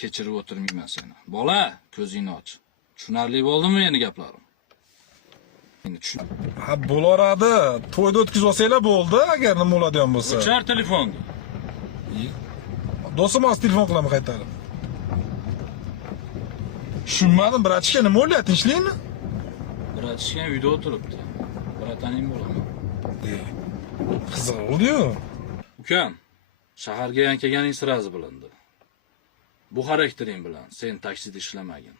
kechirib o'tirmayman seni. Bola, ko'zingni och. Tushunarli bo'ldimi endi gaplarim? Ha, bo'laradi. To'yda o'tkazib olsanglar bo'ldi, agar nima bo'ladigan bo'lsa. O'char telefonni. Do'stim hozir telefon qilaman qaytarib. Tushunmadim, bratishka nima bo'lyapti, tinchlikmi? Bratishkan uyda o'tiribdi. Brataning bo'laman. Qiziq bo'ldi-yu. Ukam, shaharga yan kelganing sirazi bilindi. Bu xaraktering bilan sen taksida ishlamagin.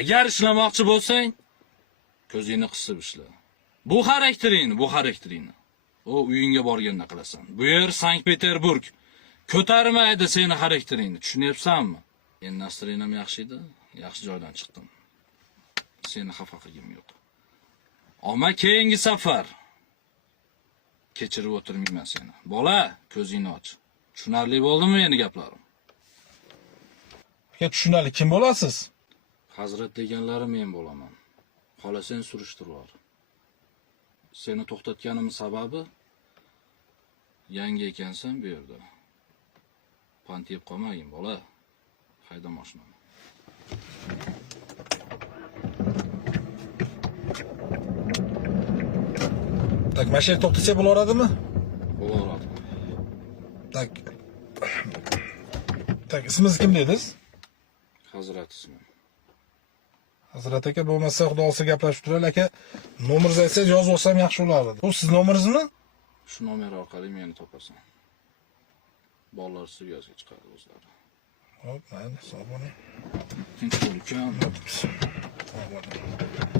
Agar ishlamoqchi bo'lsang, ko'zingni qisib ishla. Bu xarakteringni. O uyingga borganda qilasan. Bu yer Sankt-Peterburg. Ko'tarmaydi seni xarakteringni, tushunyapsanmi? Endi nastreenam yaxshi edi, yaxshi joydan chiqdim. Seni xafa qilgim yo'q. Ammo keyingi safar kechirib o'tirmayman seni. Bola, ko'zingni och. Tushunarli bo'ldimi endi gaplarim? Tushunarli, kim bo'lasiz? Hazrat deganlari men bo'laman. Xolasang surishtirib ol. Seni to'xtatganim sababi yangi ekansan bu yerda. Pant yeb qolmagin, bola. Hayda mashinani. Tak, mashina to'xtatsa bo'laveradimi? Bo'laveradi. Tak, ismingiz kim dedingiz? Hazrat ismim. Hazrat aka, bo'lmasa xudo olsa gaplashib turaylik aka. Nomeringizni aytsangiz yozib olsam yaxshi bo'lardi. Bu siz nomeringizni? Shu nomer orqali meni topasan. Bolalar svязga chiqadi o'zlari. Hop, mayli, sog' bo'ling. Tinch bo'l ukam. Sog' bo'ling.